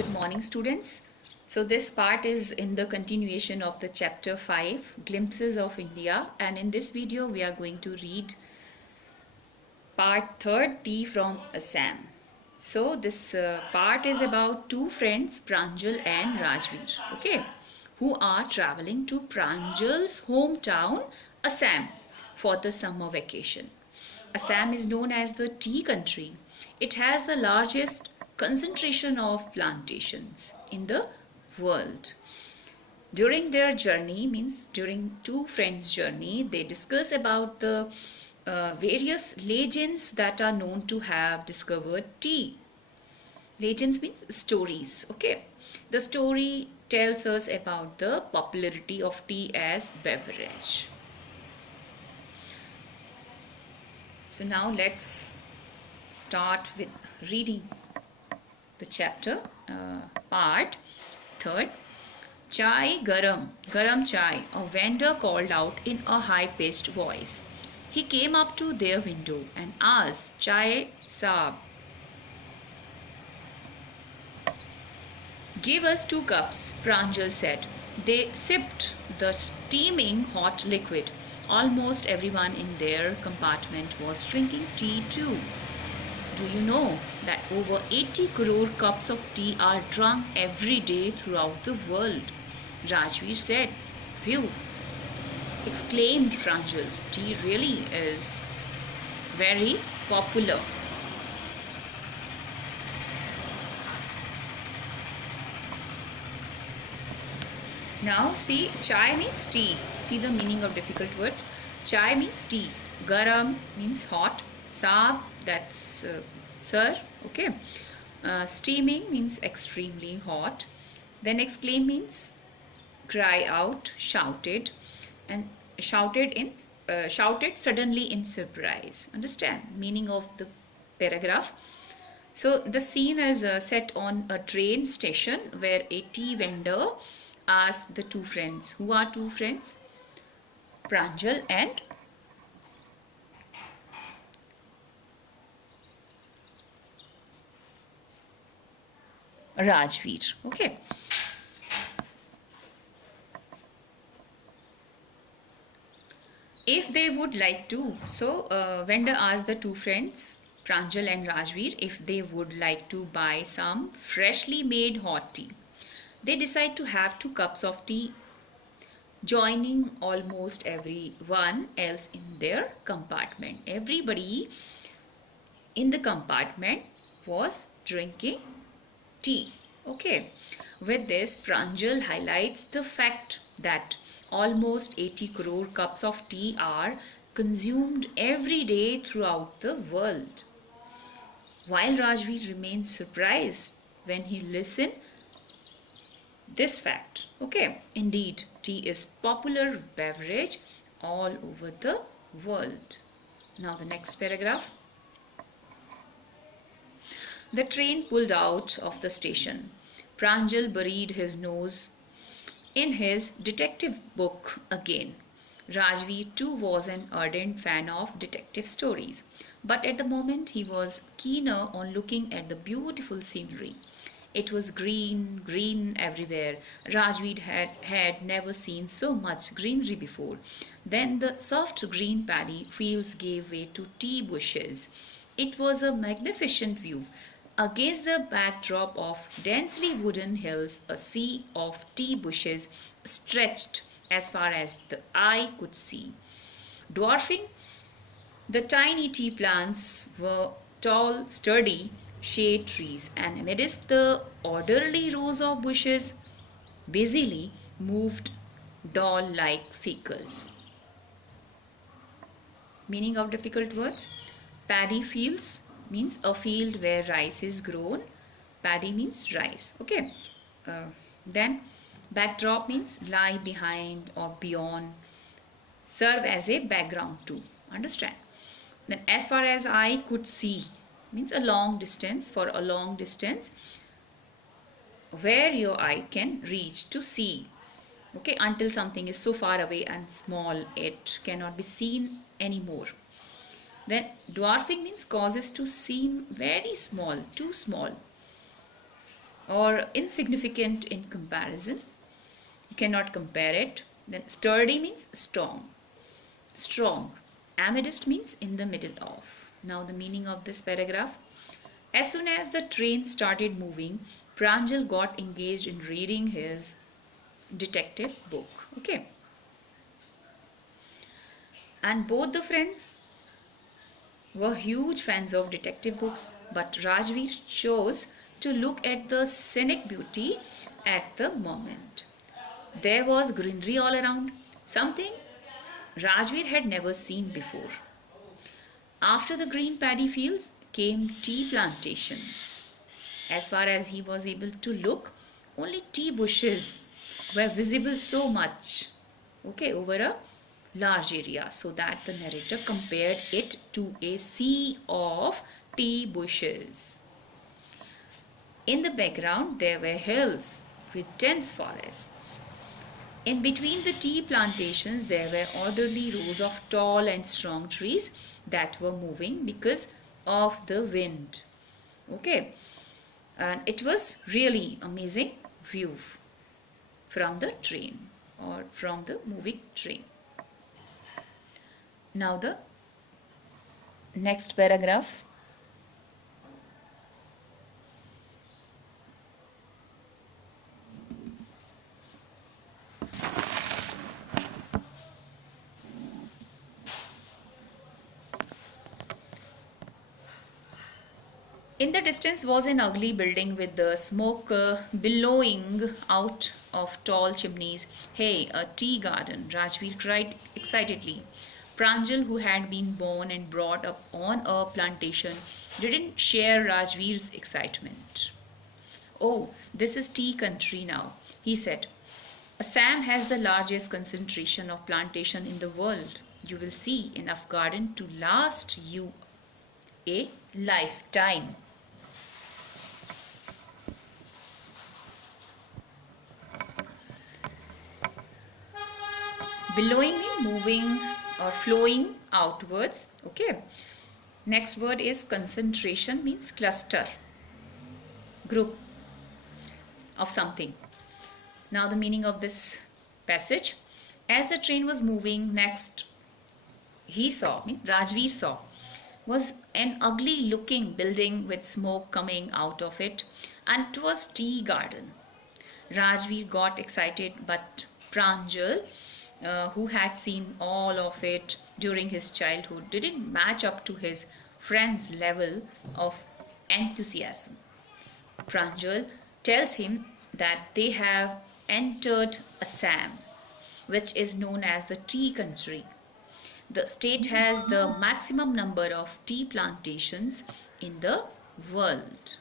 Good morning, students. So this part is in the continuation of the chapter 5, Glimpses of India, and in this video we are going to read part 3rd, Tea from Assam. So this part is about two friends, Pranjal and Rajveer, okay, who are traveling to Pranjal's hometown, Assam, for the summer vacation. Assam is known as the tea country. It has the largest concentration of plantations in the world. During their journey, means during two friends' journey, they discuss about the various legends that are known to have discovered tea. Legends means stories, okay. The story tells us about the popularity of tea as beverage. So now let's start with reading the chapter part 3rd. Chai garam chai, a vendor called out in a high-pitched voice. He came up to their window and asked, Chai saab, give us 2 cups, Pranjal said. They sipped the steaming hot liquid. Almost everyone in their compartment was drinking tea too. Do you know that over 80 crore cups of tea are drunk every day throughout the world? Rajveer said. Phew, exclaimed Pranjal. Tea really is very popular. Now see, chai means tea. See the meaning of difficult words. Chai means tea. Garam means hot. Saab, that's sir, okay. Steaming means extremely hot. Then exclaim means cry out, shouted, and shouted suddenly in surprise. Understand meaning of the paragraph. So the scene is set on a train station where a tea vendor asked the two friends. Who are two friends? Pranjal and Rajveer, okay. If they would like to, so vendor asked the two friends, Pranjal and Rajveer, if they would like to buy some freshly made hot tea. They decide to have 2 cups of tea, joining almost everyone else in their compartment. Everybody in the compartment was drinking tea, okay. With this, Pranjal highlights the fact that almost 80 crore cups of tea are consumed every day throughout the world. While Rajveer remains surprised when he listened this fact, okay. Indeed, tea is popular beverage all over the world. Now the next paragraph. The train pulled out of the station. Pranjal buried his nose in his detective book again. Rajveer too was an ardent fan of detective stories, but at the moment he was keener on looking at the beautiful scenery. It was green, green everywhere. Rajveer had never seen so much greenery before. Then the soft green paddy fields gave way to tea bushes. It was a magnificent view. Against the backdrop of densely wooded hills, a sea of tea bushes stretched as far as the eye could see. Dwarfing the tiny tea plants were tall, sturdy shade trees, and amidst the orderly rows of bushes busily moved doll-like figures. Meaning of difficult words. Paddy fields means a field where rice is grown. Paddy means rice, okay. Then backdrop means lie behind or beyond, serve as a background too, understand. Then as far as I could see means a long distance, for a long distance where your eye can reach to see, okay, until something is so far away and small it cannot be seen anymore. Then dwarfing means causes to seem very small, too small. or insignificant in comparison. You cannot compare it. Then sturdy means strong. Strong. Amidst means in the middle of. Now the meaning of this paragraph. As soon as the train started moving, Pranjal got engaged in reading his detective book. Okay. And both the friends were huge fans of detective books, but Rajveer chose to look at the scenic beauty at the moment. There was greenery all around, something Rajveer had never seen before. After the green paddy fields came tea plantations. As far as he was able to look, only tea bushes were visible so much, okay, over a large area, so that the narrator compared it to a sea of tea bushes. In the background, there were hills with dense forests. In between the tea plantations, there were orderly rows of tall and strong trees that were moving because of the wind. Okay, and it was really amazing view from the train or from the moving train. Now the next paragraph. In the distance was an ugly building with the smoke billowing out of tall chimneys. Hey, a tea garden, Rajveer cried excitedly. Pranjal, who had been born and brought up on a plantation, didn't share Rajveer's excitement. Oh, this is tea country now, he said. Assam has the largest concentration of plantation in the world. You will see enough garden to last you a lifetime. Billowing means moving or flowing outwards. Okay. Next word is concentration, means cluster, group of something. Now the meaning of this passage. As the train was moving, next Rajveer saw, was an ugly looking building with smoke coming out of it, and it was tea garden. Rajveer got excited, but Pranjal, who had seen all of it during his childhood, didn't match up to his friend's level of enthusiasm. Pranjal tells him that they have entered Assam, which is known as the tea country. The state has the maximum number of tea plantations in the world.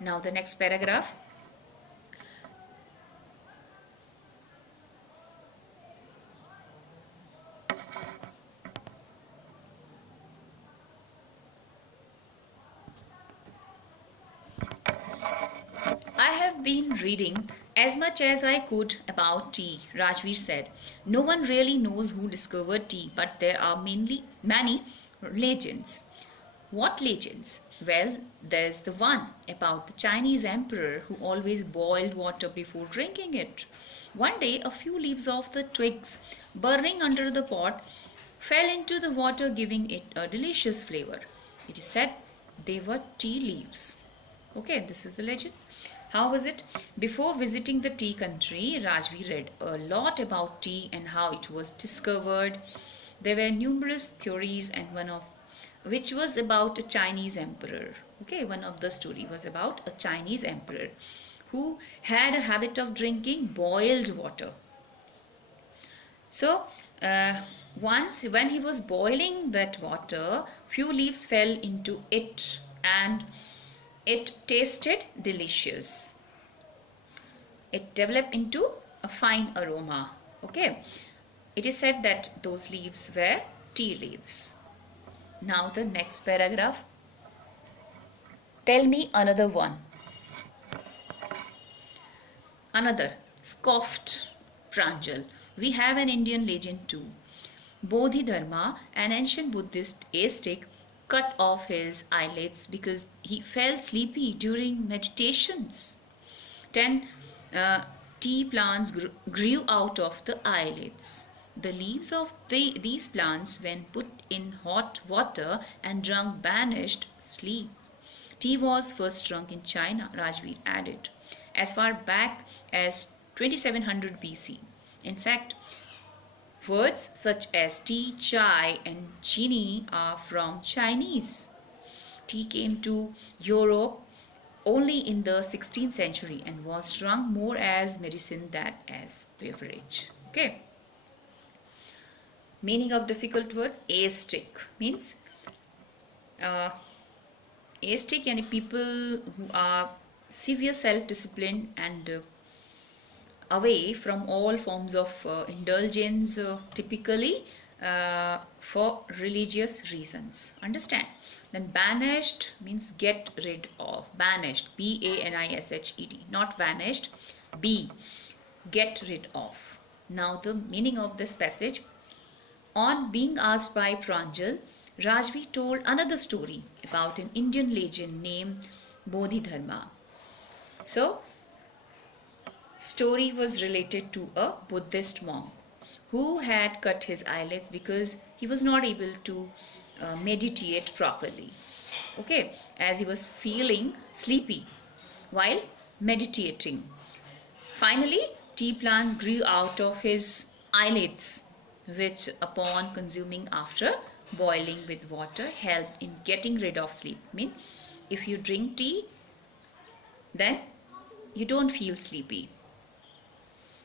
Now the next paragraph. I have been reading as much as I could about tea, Rajveer said. No one really knows who discovered tea, but there are many legends. What legends? Well, there's the one about the Chinese emperor who always boiled water before drinking it. One day, a few leaves of the twigs burning under the pot fell into the water, giving it a delicious flavor. It is said they were tea leaves. Okay, this is the legend. How was it? Before visiting the tea country, Rajveer read a lot about tea and how it was discovered. There were numerous theories, and one of which was about a Chinese emperor. Okay, one of the story was about a Chinese emperor who had a habit of drinking boiled water. So, once when he was boiling that water, few leaves fell into it and it tasted delicious. It developed into a fine aroma. Okay. It is said that those leaves were tea leaves. Now the next paragraph. Tell me another one. Another, scoffed Pranjal. We have an Indian legend too. Bodhidharma, an ancient Buddhist ascetic, cut off his eyelids because he felt sleepy during meditations. 10. Tea plants grew out of the eyelids. The leaves of these plants, when put in hot water and drunk, banished sleep. Tea was first drunk in China, Rajveer added, as far back as 2700 BC. In fact, words such as tea, chai, and chini are from Chinese. Tea came to Europe only in the 16th century and was drunk more as medicine than as beverage. Okay. Meaning of difficult words: aesthetic means aesthetic yani people who are severe self-discipline and away from all forms of indulgence, typically for religious reasons. Understand? Then banished means get rid of. Banished, B-A-N-I-S-H-E-D, not vanished, B, get rid of. Now the meaning of this passage: on being asked by Pranjal, Rajvi told another story about an Indian legend named Bodhidharma. So, story was related to a Buddhist monk who had cut his eyelids because he was not able to meditate properly. Okay, as he was feeling sleepy while meditating. Finally, tea plants grew out of his eyelids, which upon consuming after boiling with water helped in getting rid of sleep. I mean, if you drink tea, then you don't feel sleepy.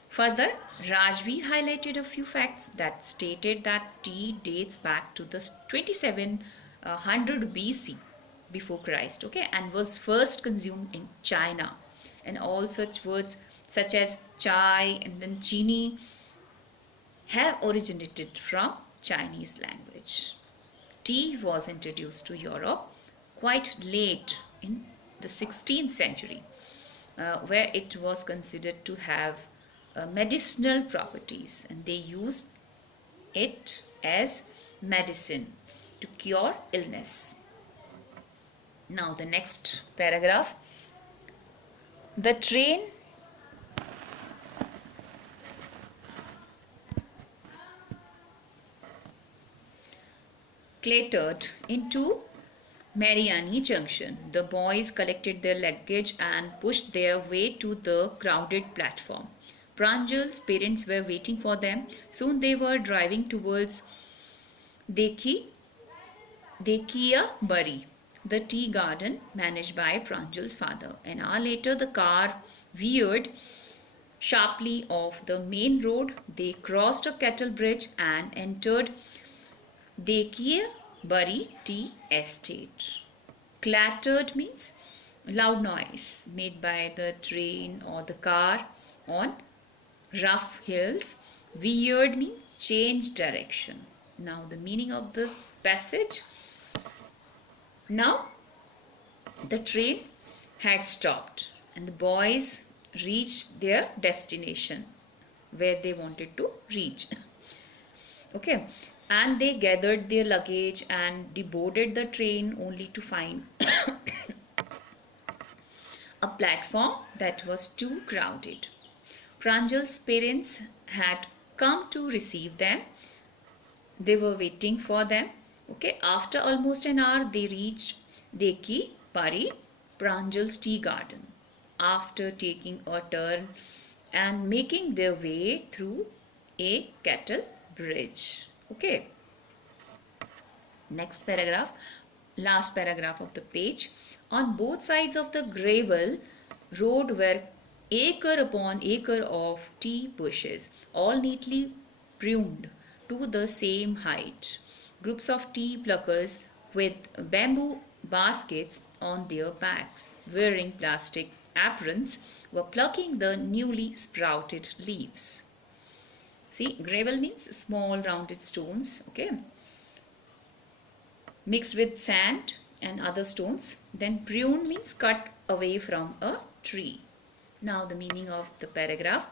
Further, Rajveer highlighted a few facts that stated that tea dates back to the 2700 BC before Christ, okay, and was first consumed in China. And all such words such as chai and then chini have originated from Chinese language. Tea was introduced to Europe quite late in the 16th century, where it was considered to have medicinal properties, and they used it as medicine to cure illness. Now the next paragraph: the train clattered into Mariani Junction. The boys collected their luggage and pushed their way to the crowded platform. Pranjal's parents were waiting for them. Soon they were driving towards Dekia Bari, the tea garden managed by Pranjal's father. An hour later, the car veered sharply off the main road. They crossed a cattle bridge and entered Dekia Bari Tea Estate. Clattered means loud noise made by the train or the car on rough hills. Veered means change direction. Now the meaning of the passage: now the train had stopped and the boys reached their destination where they wanted to reach. Okay, and they gathered their luggage and deboarded the train only to find a platform that was too crowded. Pranjal's parents had come to receive them. They were waiting for them. Okay, after almost an hour, they reached Deki Pari, Pranjal's tea garden. After taking a turn and making their way through a cattle bridge. Okay. Next paragraph, last paragraph of the page. On both sides of the gravel road were acre upon acre of tea bushes, all neatly pruned to the same height. Groups of tea pluckers with bamboo baskets on their backs, wearing plastic aprons, were plucking the newly sprouted leaves. See, gravel means small rounded stones, okay, mixed with sand and other stones. Then prune means cut away from a tree. Now the meaning of the paragraph: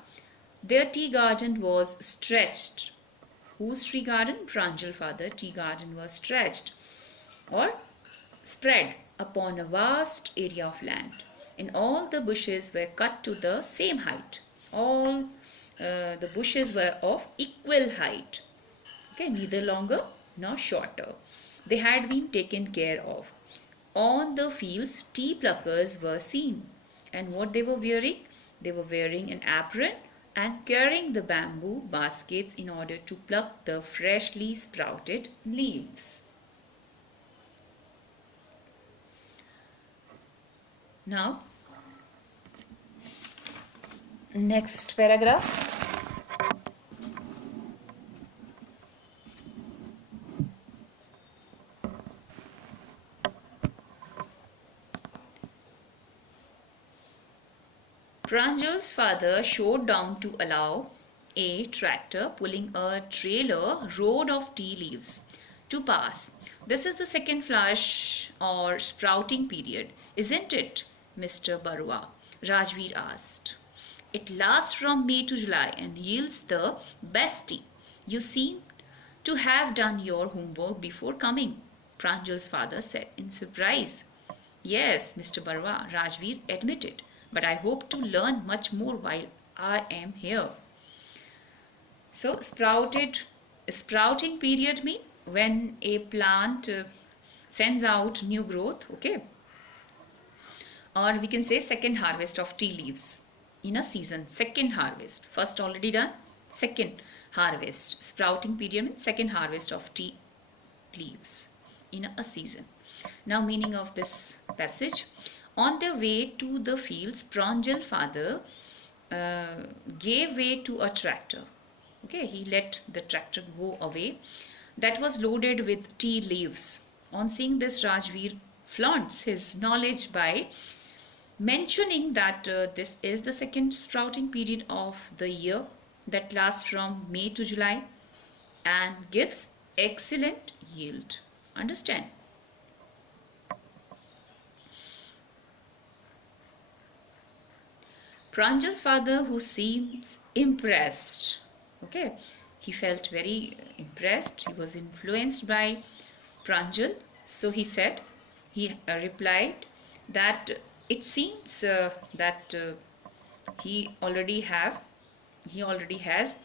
their tea garden was stretched. Whose tea garden? Pranjal father. Tea garden was stretched or spread upon a vast area of land, and all the bushes were cut to the same height. All the bushes were of equal height, okay, neither longer nor shorter. They had been taken care of. On the fields, tea pluckers were seen, and what they were wearing? They were wearing an apron and carrying the bamboo baskets in order to pluck the freshly sprouted leaves. Now, next paragraph. Pranjal's father showed down to allow a tractor pulling a trailer load of tea leaves to pass. This is the second flush or sprouting period, isn't it, Mr. Barua? Rajveer asked. It lasts from May to July and yields the best tea. You seem to have done your homework before coming, Pranjal's father said in surprise. Yes, Mr. Barwa, Rajveer admitted, but I hope to learn much more while I am here. So, sprouting period mean when a plant sends out new growth, okay? Or we can say second harvest of tea leaves in a season. Second harvest. First already done, second harvest. Sprouting period means second harvest of tea leaves in a season. Now, meaning of this passage. On their way to the fields, Pranjal father gave way to a tractor. Okay, he let the tractor go away that was loaded with tea leaves. On seeing this, Rajveer flaunts his knowledge by mentioning that this is the second sprouting period of the year that lasts from May to July and gives excellent yield. Understand? Pranjal's father, who seems impressed, okay, he felt very impressed. He was influenced by Pranjal. So he said, he replied that it seems that he already has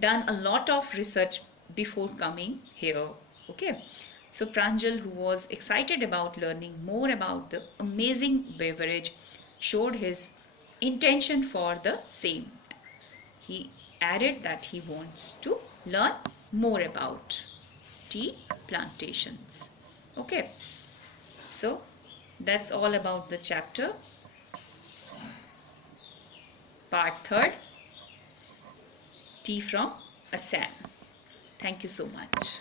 done a lot of research before coming here. Okay. So Pranjal, who was excited about learning more about the amazing beverage, showed his intention for the same. He added that he wants to learn more about tea plantations. Okay, so that's all about the chapter, part 3rd, Tea from Assam. Thank you so much.